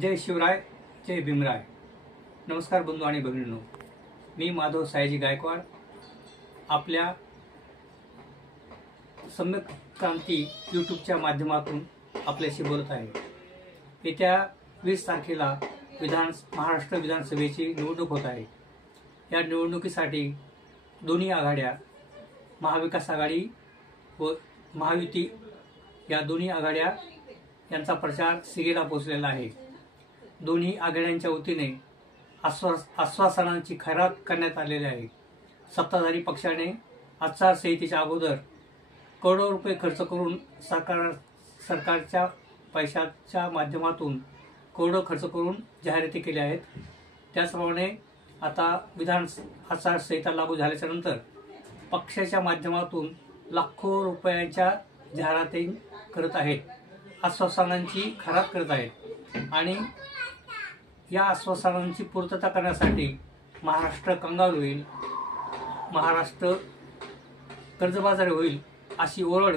जय शिवराय, जय भीमराय। नमस्कार बंधू आणि भगिनींनो, मी माधव सायाजी गायकवाड आपल्या सम्यक क्रांती यूट्यूबच्या माध्यमातून आपल्याशी बोलत आहे। येत्या 20 तारखेला महाराष्ट्र विधानसभेची निवडणूक होत आहे। या निवडणुकीसाठी दोन्ही आघाड्या, महाविकास आघाडी व महायुती या दोन्ही आघाड्या यांचा प्रचार शिगेला पोहोचलेला आहे। दोन्ही आघाड्यांच्या वतीने आश्वासनांची खैरात करण्यात आलेली आहे। सत्ताधारी पक्षाने आचारसंहितेच्या अगोदर करोडो रुपये खर्च करून सरकारच्या पैशाच्या माध्यमातून करोडो खर्च करून जाहिराती केल्या आहेत। त्याचप्रमाणे आता विधान आचारसंहिता लागू झाल्याच्या नंतर पक्षाच्या माध्यमातून लाखो रुपयांच्या जाहिराती करत आहेत, आश्वासनांची खैरात करत आहेत आणि या आश्वासनांची पूर्तता करण्यासाठी महाराष्ट्र कंगाल होईल, महाराष्ट्र कर्जबाजारी होईल अशी ओरड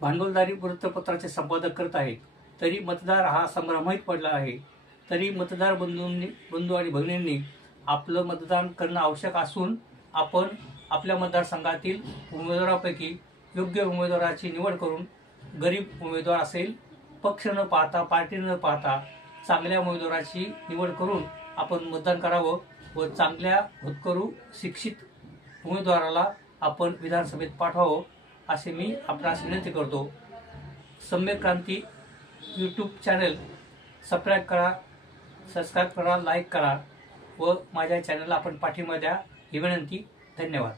भांडवलदारी वृत्तपत्राचे संपादक करत आहेत। तरी मतदार हा संभ्रमित पडला आहे। तरी मतदार बंधू आणि भगिनींनी आपलं मतदान करणं आवश्यक असून आपण आपल्या मतदारसंघातील उमेदवारापैकी योग्य उमेदवाराची निवड करून, गरीब उमेदवार असेल, पक्ष न पाहता, पार्टी न पाहता चांगल्या उमेदवाराची निवड करून आपण मतदान करावं व चांगल्या होतकरू शिक्षित उमेदवाराला आपण विधानसभेत पाठवावं असे मी आपणास विनंती करतो। सम्यक क्रांती यूट्यूब चॅनल सबस्क्राईब करा, लाईक करा व माझ्या चॅनलला आपण पाठिंबा द्या ही विनंती। धन्यवाद।